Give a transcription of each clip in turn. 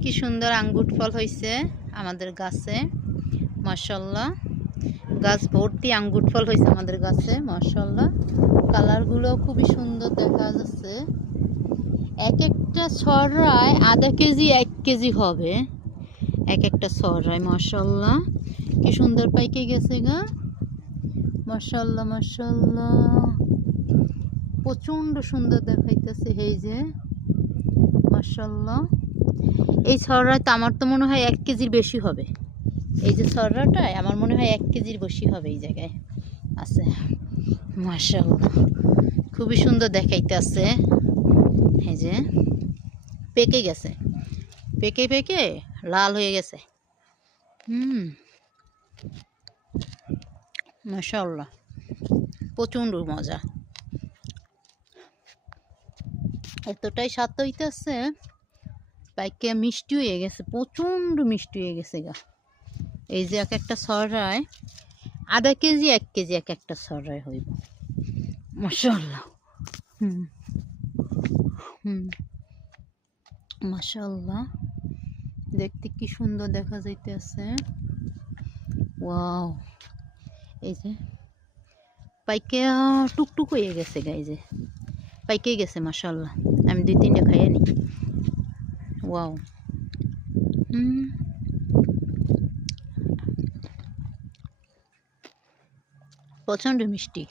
কি সুন্দর আঙ্গুর ফল হয়েছে আমাদের গাছে, মাশাআল্লাহ। গাছ ভর্তি আঙ্গুর ফল হয়েছে আমাদের গাছে, মাশাআল্লাহ। কালারগুলো খুবই সুন্দর দেখা যাচ্ছে। এক একটা ছড়ায় আধা কেজি 1 কেজি হবে, এক একটা ছড়ায়, মাশাআল্লাহ। কি সুন্দর পাইকে গেছে গা, মাশাআল্লাহ মাশাআল্লাহ। প্রচণ্ড সুন্দর দেখাইতেছে, এই যে মাশাআল্লাহ। এই ছড়ায় তো আমার তো মনে হয় 1 কেজির বেশি হবে। এই যে ছড়াটায় আমার মনে হয় 1 কেজির বেশি হবে এই জায়গায় আছে, মাশাআল্লাহ। খুবই সুন্দর দেখাইতেছে। এই যে পেকে গেছে, পেকে পেকে লাল হয়ে গেছে। মাশাআল্লাহ, প্রচণ্ড মজা। এতটাই স্বাদ হইতেছে, পাইকে মিষ্টি হয়ে গেছে, প্রচণ্ড মিষ্টি হয়ে গেছে গা। এই যে এক একটা ছড়ায় আধা কেজি 1 কেজি এক একটা ছড়ায় হইব, মাশাআল্লাহ। মাশাআল্লাহ, দেখতে কি সুন্দর দেখা যাইতেছে, ওয়াও। এই যে পাইকে টুকটুক হয়ে গেছে গা, এই যে পাইকে গেছে, মাশাআল্লাহ। আমি 2-3টা খাইয়ে নি, ওয়াও। প্রচণ্ড মিষ্টি।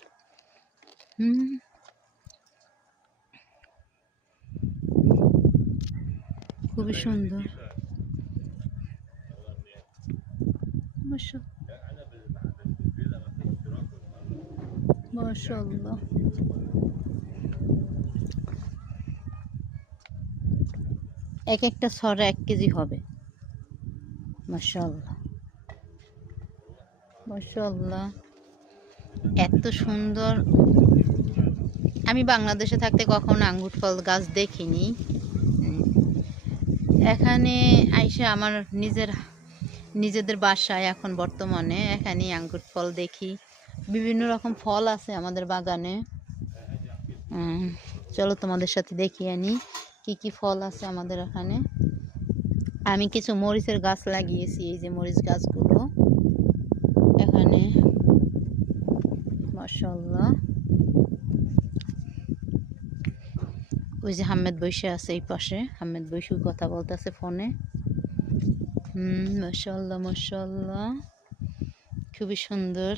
খুবই সুন্দর, মাশাআল্লাহ। এক একটা ছড়া 1 কেজি হবে, মাশাআল্লাহ মাশাআল্লাহ। এত সুন্দর, আমি বাংলাদেশে থাকতে কখনো আঙ্গুর ফল গাছ দেখিনি। এখানে আইসা আমার নিজেদের বাসায় এখন বর্তমানে এখানে আঙ্গুর ফল দেখি। বিভিন্ন রকম ফল আছে আমাদের বাগানে। চলো তোমাদের সাথে দেখিয়ে আনি কি কি ফল আছে আমাদের এখানে। আমি কিছু মরিচের গাছ লাগিয়েছি, এই যে মরিচ গাছগুলো এখানে, মাশাআল্লাহ। ওই যে হামেদ বসে আছে এই পাশে, হামেদ বসে কথা বলতেছে ফোনে। মাশাআল্লাহ মাশাআল্লাহ, খুবই সুন্দর।